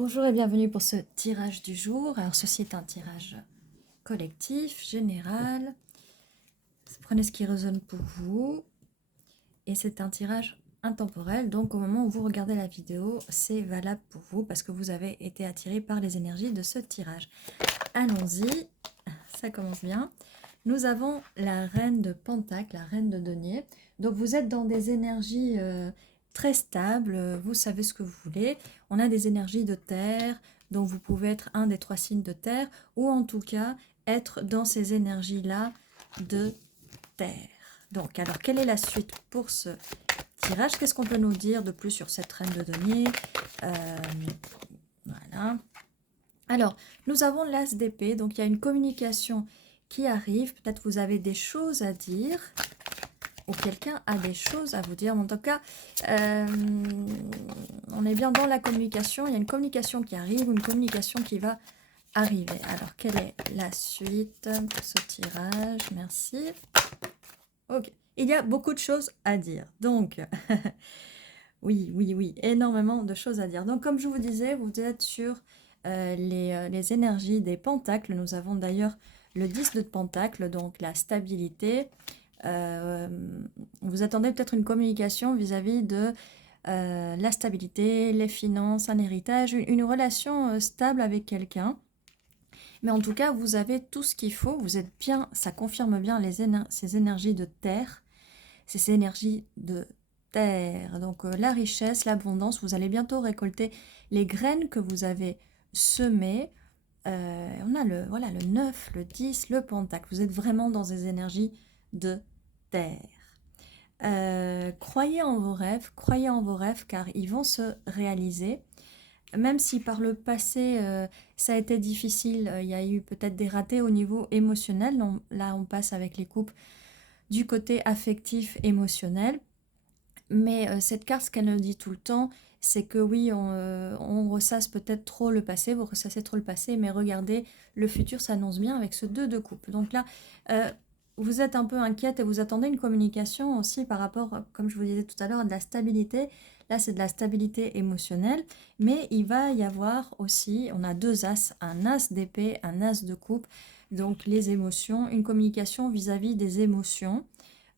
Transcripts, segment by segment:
Bonjour et bienvenue pour ce tirage du jour. Alors ceci est un tirage collectif, général. Prenez ce qui résonne pour vous. Et c'est un tirage intemporel. Donc au moment où vous regardez la vidéo, c'est valable pour vous parce que vous avez été attiré par les énergies de ce tirage. Allons-y, ça commence bien. Nous avons la reine de Pentacle, la reine de denier. Donc vous êtes dans des énergies très stables, vous savez ce que vous voulez. On a des énergies de terre, donc vous pouvez être un des 3 signes de terre, ou en tout cas être dans ces énergies-là de terre. Donc alors quelle est la suite pour ce tirage? Qu'est-ce qu'on peut nous dire de plus sur cette reine de denier? Voilà. Alors, nous avons l'as d'épée, donc il y a une communication qui arrive. Peut-être vous avez des choses à dire, ou quelqu'un a des choses à vous dire. En tout cas, on est bien dans la communication. Il y a une communication qui arrive, une communication qui va arriver. Alors, quelle est la suite pour ce tirage? Merci. Ok. Il y a beaucoup de choses à dire. Donc, oui, énormément de choses à dire. Donc, comme je vous disais, vous êtes sur les énergies des pentacles. Nous avons d'ailleurs le 10 de pentacle, donc la stabilité. Vous attendez peut-être une communication vis-à-vis de la stabilité, les finances, un héritage, une relation stable avec quelqu'un. Mais en tout cas, vous avez tout ce qu'il faut. Vous êtes bien, ça confirme bien ces énergies de terre, ces énergies de terre. Donc la richesse, l'abondance, vous allez bientôt récolter les graines que vous avez semées. On a le 9, le 10, le pentacle. Vous êtes vraiment dans des énergies de terre. Croyez en vos rêves car ils vont se réaliser. Même si par le passé ça a été difficile, il y a eu peut-être des ratés au niveau émotionnel. Là on passe avec les couples du côté affectif émotionnel. Mais cette carte, ce qu'elle nous dit tout le temps, c'est que oui, on ressasse peut-être trop le passé, vous ressassez trop le passé, mais regardez, le futur s'annonce bien avec ce 2 de coupe. Donc là, vous êtes un peu inquiète et vous attendez une communication aussi par rapport, comme je vous disais tout à l'heure, à de la stabilité. Là, c'est de la stabilité émotionnelle, mais il va y avoir aussi, on a 2 as, un as d'épée, un as de coupe, donc les émotions, une communication vis-à-vis des émotions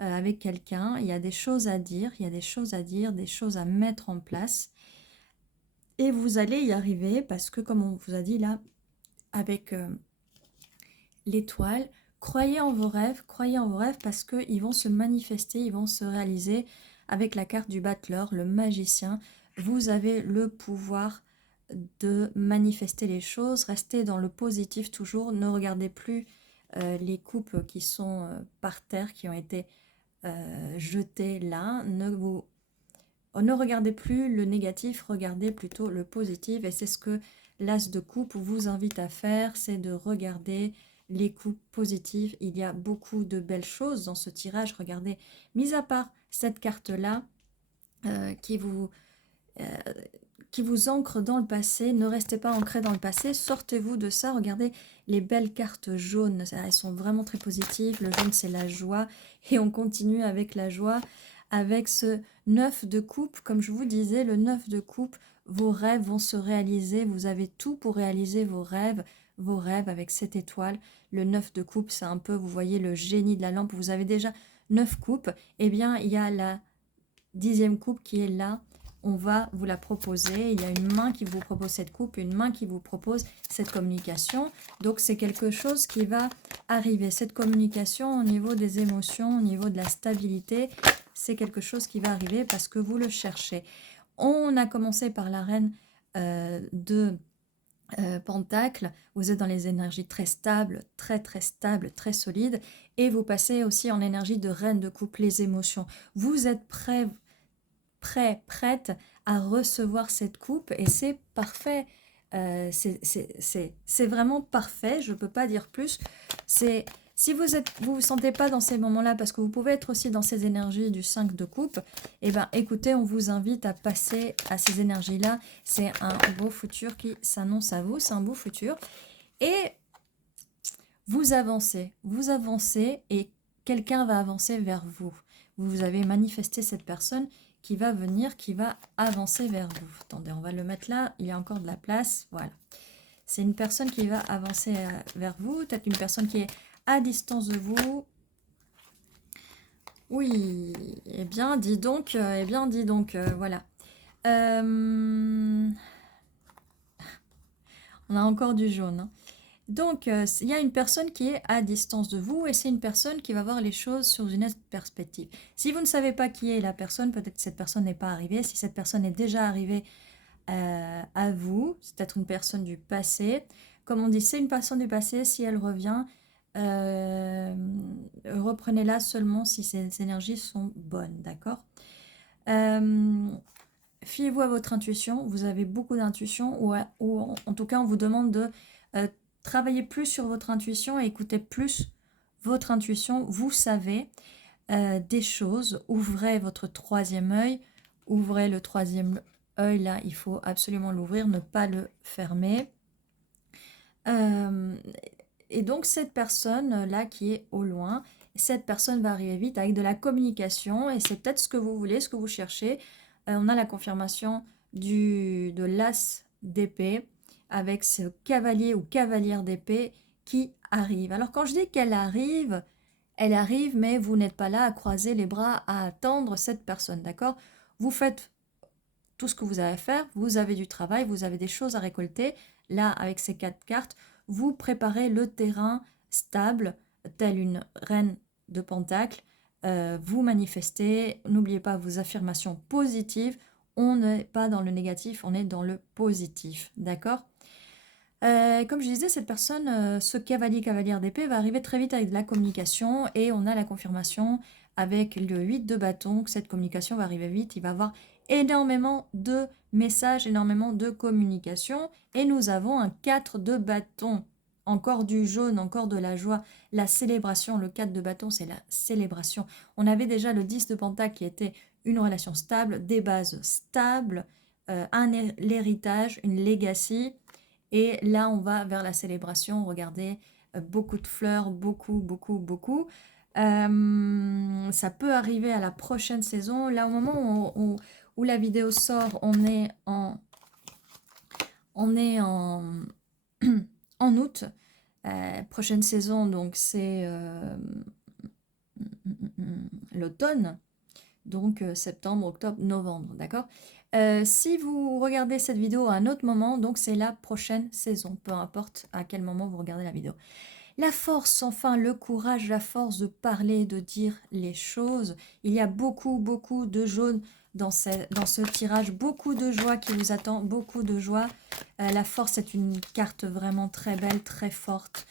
avec quelqu'un, il y a des choses à dire, il y a des choses à dire, des choses à mettre en place. Et vous allez y arriver parce que, comme on vous a dit là, avec l'étoile, croyez en vos rêves parce qu'ils vont se manifester, ils vont se réaliser avec la carte du battleur, le magicien. Vous avez le pouvoir de manifester les choses, restez dans le positif toujours, ne regardez plus les coupes qui sont par terre, qui ont été jetées là, ne regardez plus le négatif, regardez plutôt le positif. Et c'est ce que l'as de coupe vous invite à faire, c'est de regarder les coupes positives. Il y a beaucoup de belles choses dans ce tirage. Regardez, mis à part cette carte-là qui vous ancre dans le passé, ne restez pas ancré dans le passé, sortez-vous de ça, regardez les belles cartes jaunes, elles sont vraiment très positives, le jaune c'est la joie, et on continue avec la joie, avec ce 9 de coupe, comme je vous disais, le 9 de coupe, vos rêves vont se réaliser, vous avez tout pour réaliser vos rêves avec cette étoile, le 9 de coupe, c'est un peu, vous voyez le génie de la lampe, vous avez déjà 9 coupes, et bien il y a la 10e coupe qui est là, on va vous la proposer. Il y a une main qui vous propose cette coupe, une main qui vous propose cette communication. Donc, c'est quelque chose qui va arriver. Cette communication au niveau des émotions, au niveau de la stabilité, c'est quelque chose qui va arriver parce que vous le cherchez. On a commencé par la reine de Pentacle. Vous êtes dans les énergies très stables, très stables, très solides. Et vous passez aussi en énergie de reine de coupe, les émotions. Vous êtes prête à recevoir cette coupe et c'est parfait. C'est vraiment parfait, je ne peux pas dire plus. Si vous sentez pas dans ces moments-là, parce que vous pouvez être aussi dans ces énergies du 5 de coupe, et ben écoutez, on vous invite à passer à ces énergies-là. C'est un beau futur qui s'annonce à vous, c'est un beau futur. Et vous avancez et quelqu'un va avancer vers vous. Vous avez manifesté cette personne qui va venir, qui va avancer vers vous. Attendez, on va le mettre là, il y a encore de la place, voilà. C'est une personne qui va avancer vers vous, peut-être une personne qui est à distance de vous. Oui, eh bien, dis donc, voilà. On a encore du jaune, hein. Donc, il y a une personne qui est à distance de vous et c'est une personne qui va voir les choses sous une autre perspective. Si vous ne savez pas qui est la personne, peut-être que cette personne n'est pas arrivée. Si cette personne est déjà arrivée à vous, c'est peut-être une personne du passé. Comme on dit, c'est une personne du passé. Si elle revient, reprenez-la seulement si ces énergies sont bonnes, d'accord? Fiez-vous à votre intuition. Vous avez beaucoup d'intuition ou en tout cas, on vous demande de travailler plus sur votre intuition et écoutez plus votre intuition. Vous savez des choses. Ouvrez votre troisième œil. Ouvrez le troisième œil. Là, il faut absolument l'ouvrir, ne pas le fermer. Et donc, cette personne-là qui est au loin, cette personne va arriver vite avec de la communication et c'est peut-être ce que vous voulez, ce que vous cherchez. On a la confirmation de l'as d'épée avec ce cavalier ou cavalière d'épée qui arrive. Alors quand je dis qu'elle arrive, mais vous n'êtes pas là à croiser les bras, à attendre cette personne, d'accord? Vous faites tout ce que vous avez à faire, vous avez du travail, vous avez des choses à récolter. Là, avec ces 4 cartes, vous préparez le terrain stable, telle une reine de pentacle. Vous manifestez, n'oubliez pas vos affirmations positives. On n'est pas dans le négatif, on est dans le positif, d'accord? Comme je disais, cette personne, ce cavalière d'épée va arriver très vite avec de la communication et on a la confirmation avec le 8 de bâton que cette communication va arriver vite. Il va y avoir énormément de messages, énormément de communication et nous avons un 4 de bâton. Encore du jaune, encore de la joie, la célébration. Le 4 de bâton, c'est la célébration. On avait déjà le 10 de pentacle qui était une relation stable, des bases stables, l'héritage, une legacy. Et là, on va vers la célébration. Regardez, beaucoup de fleurs, beaucoup, beaucoup, beaucoup. Ça peut arriver à la prochaine saison. Là, au moment où la vidéo sort, on est en en août. Prochaine saison, donc c'est l'automne. Donc septembre, octobre, novembre, d'accord? Si vous regardez cette vidéo à un autre moment, donc c'est la prochaine saison, peu importe à quel moment vous regardez la vidéo. La force, enfin le courage, la force de parler, de dire les choses. Il y a beaucoup, beaucoup de jaune dans ce tirage, beaucoup de joie qui vous attend, beaucoup de joie. La force est une carte vraiment très belle, très forte.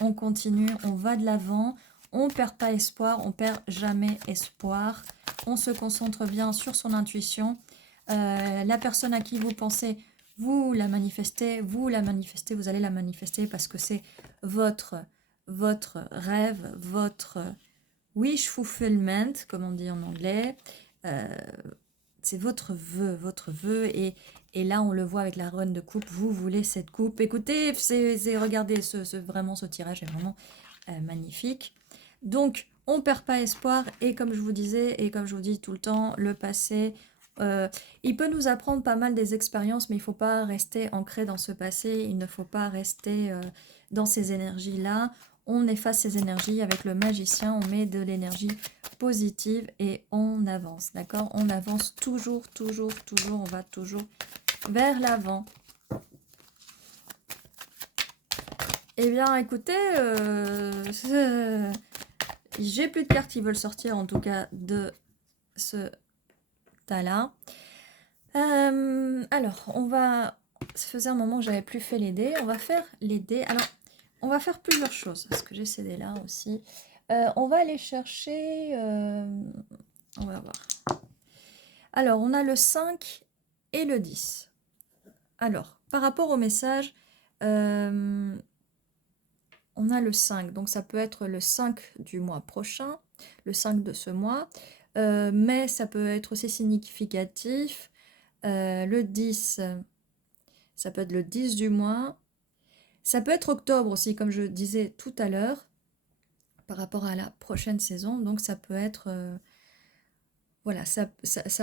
On continue, on va de l'avant, on ne perd pas espoir, on perd jamais espoir. On se concentre bien sur son intuition. La personne à qui vous pensez, vous la manifestez, vous allez la manifester parce que c'est votre rêve, votre wish fulfillment, comme on dit en anglais. C'est votre vœu et là on le voit avec la reine de coupe, vous voulez cette coupe. Écoutez, regardez, vraiment ce tirage est vraiment magnifique. Donc on ne perd pas espoir et comme je vous disais et comme je vous dis tout le temps, le passé, il peut nous apprendre pas mal des expériences, mais il ne faut pas rester ancré dans ce passé, il ne faut pas rester dans ces énergies-là. On efface ces énergies avec le magicien, on met de l'énergie positive et on avance, d'accord? On avance toujours, toujours, toujours, on va toujours vers l'avant. Eh bien, écoutez, j'ai plus de cartes qui veulent sortir, en tout cas, de ce tas-là. Alors, on va... Ça faisait un moment que j'avais plus fait les dés. On va faire les dés. Alors, on va faire plusieurs choses, parce que j'ai ces dés-là aussi. On va aller chercher... on va voir. Alors, on a le 5 et le 10. Alors, par rapport au message, on a le 5. Donc, ça peut être le 5 du mois prochain, le 5 de ce mois. Mais ça peut être aussi significatif. Le 10, ça peut être le 10 du mois. Ça peut être octobre aussi, comme je disais tout à l'heure, par rapport à la prochaine saison. Donc, ça peut être... Voilà, ça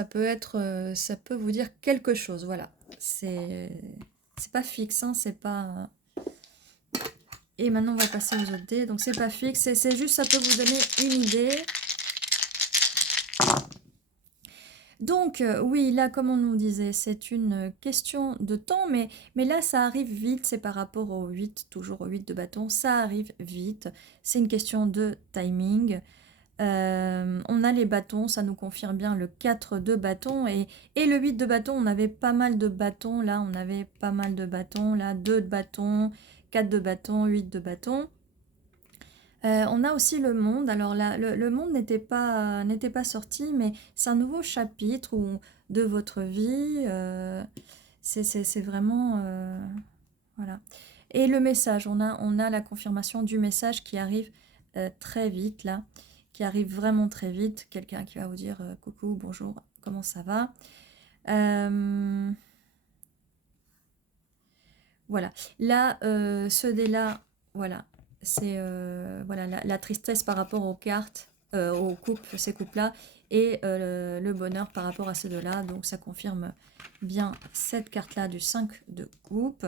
peut être, ça peut vous dire quelque chose, voilà. C'est pas fixe, hein, c'est pas... Et maintenant, on va passer aux autres dés. Donc, c'est pas fixe, c'est juste, ça peut vous donner une idée. Donc, oui, là, comme on nous disait, c'est une question de temps, mais là, ça arrive vite, c'est par rapport au 8, toujours au 8 de bâton, ça arrive vite. C'est une question de timing. On a les bâtons, ça nous confirme bien le 4 de bâton et le 8 de bâton, on avait pas mal de bâtons, là, on avait pas mal de bâtons, là, 2 de bâtons, 4 de bâtons, 8 de bâtons. On a aussi le monde. Alors là, le monde n'était pas sorti, mais c'est un nouveau chapitre de votre vie. C'est vraiment... voilà. Et le message, on a la confirmation du message qui arrive très vite, là, qui arrive vraiment très vite. Quelqu'un qui va vous dire coucou, bonjour, comment ça va? Voilà. Là, ce dé-là, voilà, c'est voilà, la tristesse par rapport aux cartes, aux coupes, ces coupes-là, et le bonheur par rapport à ces deux-là. Donc, ça confirme bien cette carte-là du 5 de coupe.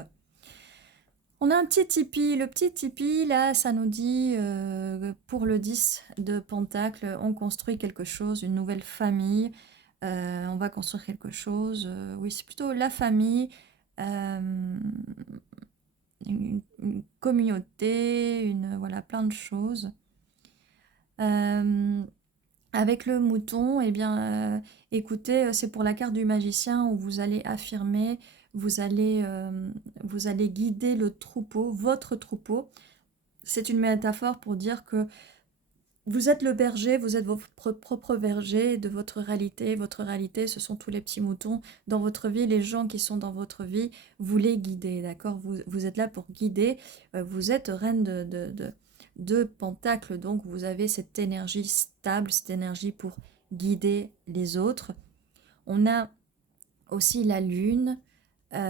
On a un petit Tipeee. Le petit Tipeee, là, ça nous dit, pour le 10 de Pentacle, on construit quelque chose, une nouvelle famille. On va construire quelque chose. Oui, c'est plutôt la famille. Une communauté, voilà, plein de choses. Avec le mouton, eh bien, écoutez, c'est pour la carte du magicien où vous allez affirmer, vous allez guider le troupeau, votre troupeau. C'est une métaphore pour dire que vous êtes le berger, vous êtes votre propre berger de votre réalité. Votre réalité, ce sont tous les petits moutons dans votre vie, les gens qui sont dans votre vie, vous les guidez, d'accord? Vous êtes là pour guider, vous êtes reine de Pentacle, donc vous avez cette énergie stable, cette énergie pour guider les autres. On a aussi la lune, la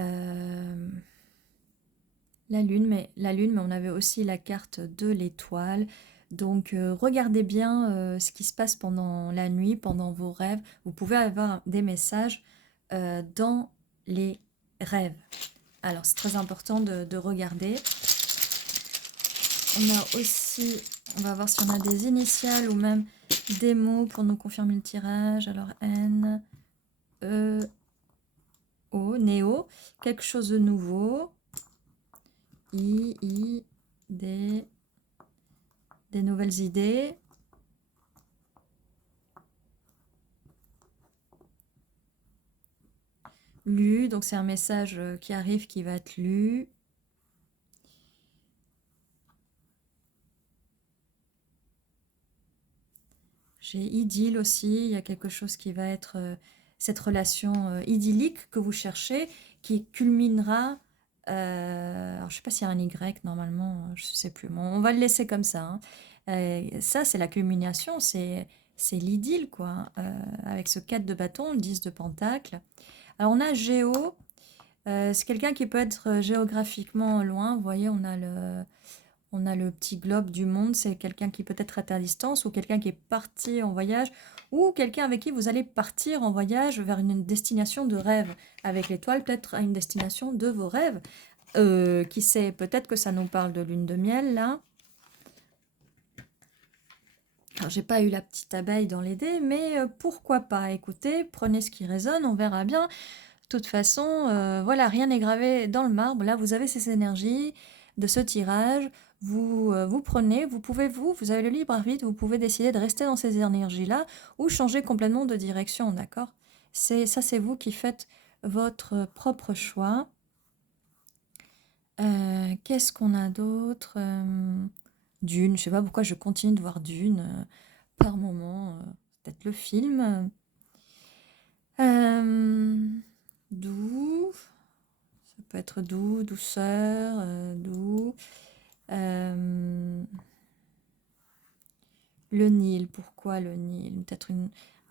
lune, mais on avait aussi la carte de l'étoile. Donc, regardez bien ce qui se passe pendant la nuit, pendant vos rêves. Vous pouvez avoir des messages dans les rêves. Alors, c'est très important de regarder. On a aussi, on va voir si on a des initiales ou même des mots pour nous confirmer le tirage. Alors, N, E, O, Néo, quelque chose de nouveau. I, des nouvelles idées. Lu, donc c'est un message qui arrive qui va être lu. J'ai idylle aussi, il y a quelque chose qui va être cette relation idyllique que vous cherchez, qui culminera, alors je sais pas s'il y a un Y normalement, je sais plus, bon, on va le laisser comme ça, hein. Ça c'est la culmination, c'est l'idylle quoi, avec ce 4 de bâton, 10 de pentacle. Alors on a Géo, c'est quelqu'un qui peut être géographiquement loin, vous voyez on a le petit globe du monde, c'est quelqu'un qui peut être à distance ou quelqu'un qui est parti en voyage ou quelqu'un avec qui vous allez partir en voyage vers une destination de rêve. Avec l'étoile, peut-être à une destination de vos rêves. Qui sait, peut-être que ça nous parle de lune de miel, là. Alors, j'ai pas eu la petite abeille dans les dés, mais pourquoi pas? Écoutez, prenez ce qui résonne, on verra bien. De toute façon, voilà, rien n'est gravé dans le marbre. Là, vous avez ces énergies de ce tirage. Vous prenez, vous avez le libre arbitre, vous pouvez décider de rester dans ces énergies-là ou changer complètement de direction, d'accord? Ça, c'est vous qui faites votre propre choix. Qu'est-ce qu'on a d'autre? Dune, je sais pas pourquoi je continue de voir Dune par moment. Peut-être le film. Doux, ça peut être doux, douceur, doux. Le Nil, pourquoi le Nil? Peut-être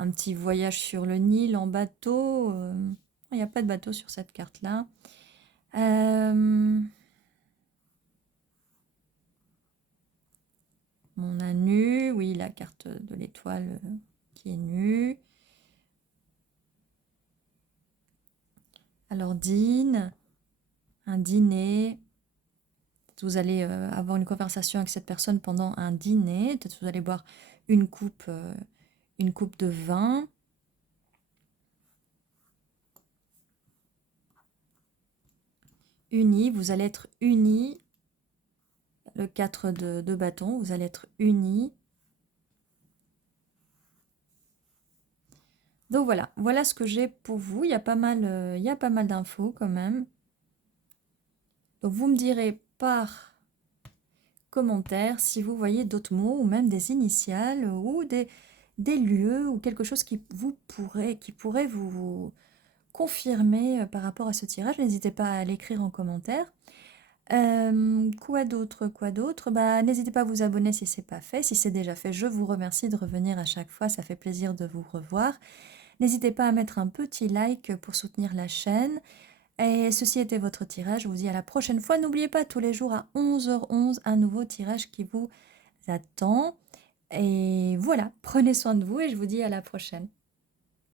un petit voyage sur le Nil en bateau. Il n'y a pas de bateau sur cette carte-là. On a nu, oui, la carte de l'étoile qui est nue. Alors, dîne, un dîner. Vous allez avoir une conversation avec cette personne pendant un dîner. Peut-être vous allez boire une coupe de vin. Unis, vous allez être unis. Le 4 de bâton, vous allez être unis. Donc voilà, voilà ce que j'ai pour vous. Il y a pas mal d'infos quand même. Donc vous me direz par commentaire si vous voyez d'autres mots ou même des initiales ou des lieux ou quelque chose qui pourrait vous confirmer par rapport à ce tirage. N'hésitez pas à l'écrire en commentaire. Quoi d'autre? Bah, n'hésitez pas à vous abonner si c'est pas fait. Si c'est déjà fait, je vous remercie de revenir à chaque fois. Ça fait plaisir de vous revoir. N'hésitez pas à mettre un petit like pour soutenir la chaîne. Et ceci était votre tirage. Je vous dis à la prochaine fois. N'oubliez pas, tous les jours à 11h11, un nouveau tirage qui vous attend. Et voilà, prenez soin de vous et je vous dis à la prochaine.